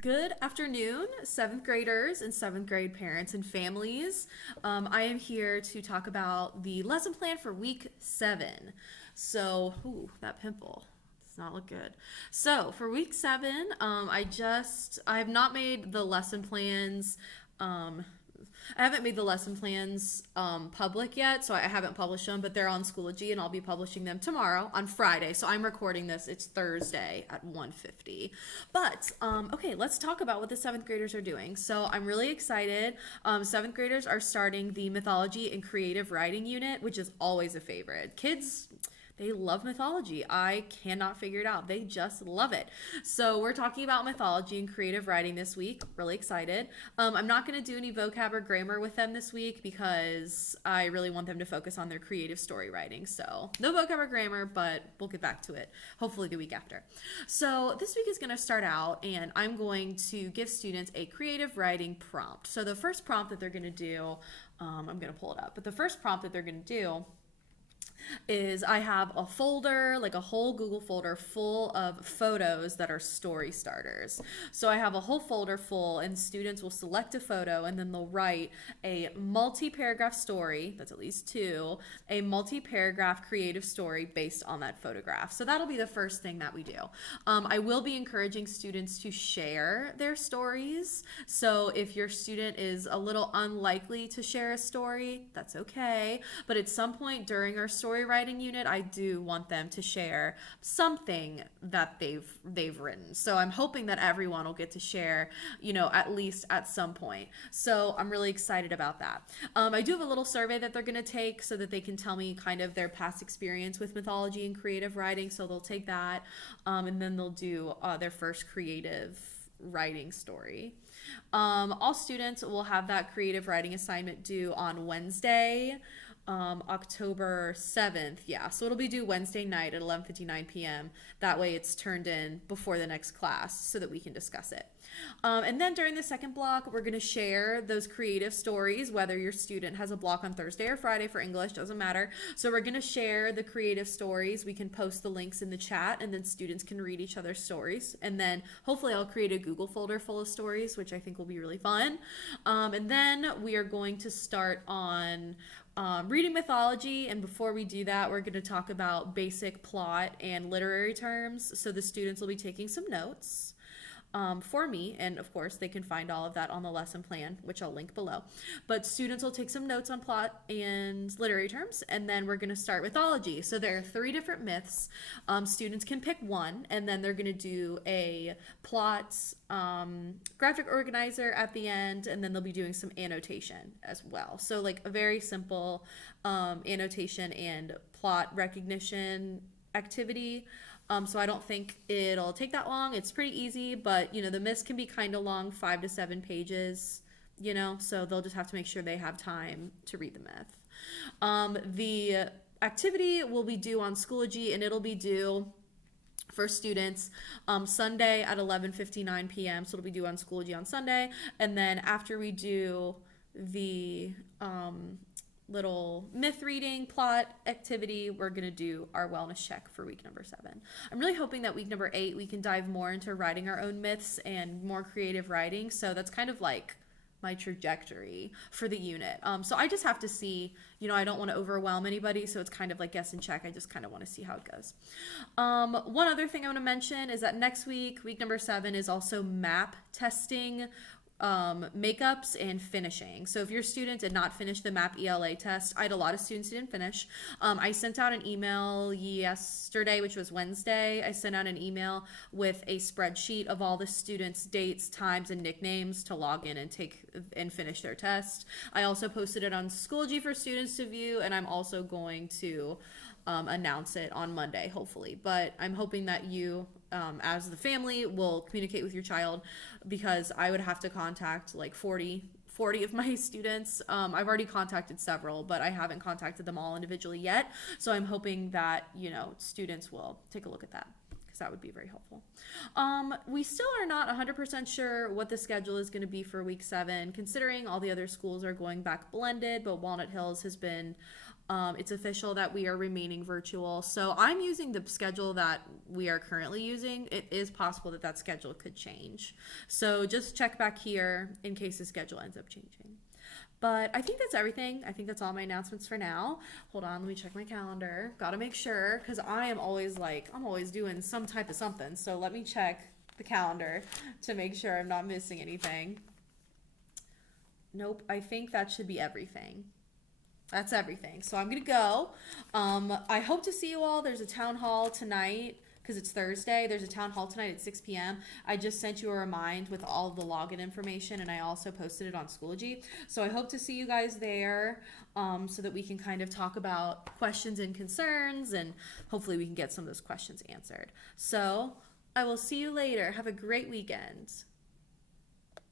Good afternoon, seventh graders and seventh grade parents and families. I am here to talk about the lesson plan for week 7. So, ooh, that pimple does not look good. So, for week 7, I have not made the lesson plans. Um, I haven't made the lesson plans public yet, so I haven't published them, but they're on Schoology, and I'll be publishing them tomorrow on Friday. So I'm recording this. It's Thursday at 1:50. But, okay, let's talk about what the seventh graders are doing. So I'm really excited. Seventh graders are starting the mythology and creative writing unit, which is always a favorite. Kids, they love mythology. I cannot figure it out. They just love it. So we're talking about mythology and creative writing this week. Really excited. I'm not going to do any vocab or grammar with them this week because I really want them to focus on their creative story writing. So no vocab or grammar, but we'll get back to it hopefully the week after. So this week is going to start out, and I'm going to give students a creative writing prompt. So the first prompt that they're going to do, I'm going to pull it up, but the first prompt that they're going to do is I have a folder, like a whole Google folder full of photos that are story starters. So I have a whole folder full, and students will select a photo and then they'll write a multi-paragraph story, that's at least 2, a multi-paragraph creative story based on that photograph. So that'll be the first thing that we do. I will be encouraging students to share their stories. So if your student is a little unlikely to share a story, that's okay. But at some point during our story writing unit, I do want them to share something that they've written. So I'm hoping that everyone will get to share, at least at some point. So I'm really excited about that. I do have a little survey that they're going to take so that they can tell me kind of their past experience with mythology and creative writing. So they'll take that, and then they'll do their first creative writing story. All students will have that creative writing assignment due on Wednesday, October 7th. Yeah, so it'll be due Wednesday night at 11:59 p.m. That way it's turned in before the next class so that we can discuss it. And then during the second block, we're going to share those creative stories, whether your student has a block on Thursday or Friday for English, doesn't matter. So we're going to share the creative stories. We can post the links in the chat, and then students can read each other's stories. And then hopefully I'll create a Google folder full of stories, which I think will be really fun. And then we are going to start on reading mythology, and before we do that, we're going to talk about basic plot and literary terms. So the students will be taking some notes for me, and of course they can find all of that on the lesson plan, which I'll link below. But students will take some notes on plot and literary terms, and then we're going to start mythology. So there are 3 different myths. Students can pick one, and then they're going to do a plot graphic organizer at the end, and then they'll be doing some annotation as well. So like a very simple annotation and plot recognition activity. So I don't think it'll take that long. It's pretty easy, but the myths can be kind of long, 5 to 7 pages, so they'll just have to make sure they have time to read the myth. The activity will be due on Schoology, and it'll be due for students Sunday at 11:59 p.m. So it'll be due on Schoology on Sunday. And then after we do the little myth reading plot activity, we're going to do our wellness check for week number 7. I'm really hoping that week number 8 we can dive more into writing our own myths and more creative writing. So that's kind of like my trajectory for the unit. So I just have to see, I don't want to overwhelm anybody, so it's kind of like guess and check. I just kind of want to see how it goes. One other thing I want to mention is that next week, week number 7, is also map testing, makeups and finishing. So if your student did not finish the MAP ELA test, I had a lot of students who didn't finish. I sent out an email yesterday, which was Wednesday. I sent out an email with a spreadsheet of all the students' dates, times, and nicknames to log in and take and finish their test. I also posted it on Schoology for students to view, and I'm also going to announce it on Monday, hopefully. But I'm hoping that you, as the family, will communicate with your child, because I would have to contact like 40 of my students. I've already contacted several, but I haven't contacted them all individually yet. So I'm hoping that, students will take a look at that, because that would be very helpful. We still are not 100% sure what the schedule is going to be for week 7, considering all the other schools are going back blended, but Walnut Hills has been It's official that we are remaining virtual. So I'm using the schedule that we are currently using. It is possible that that schedule could change. So just check back here in case the schedule ends up changing. But I think that's everything. I think that's all my announcements for now. Hold on, let me check my calendar. Gotta make sure, because I am always I'm always doing some type of something. So let me check the calendar to make sure I'm not missing anything. Nope, I think that should be everything. That's everything. So I'm gonna go. I hope to see you all. There's a town hall tonight because it's Thursday. There's a town hall tonight at 6 p.m. I just sent you a remind with all of the login information, and I also posted it on Schoology. So I hope to see you guys there, so that we can kind of talk about questions and concerns, and hopefully we can get some of those questions answered. So I will see you later. Have a great weekend.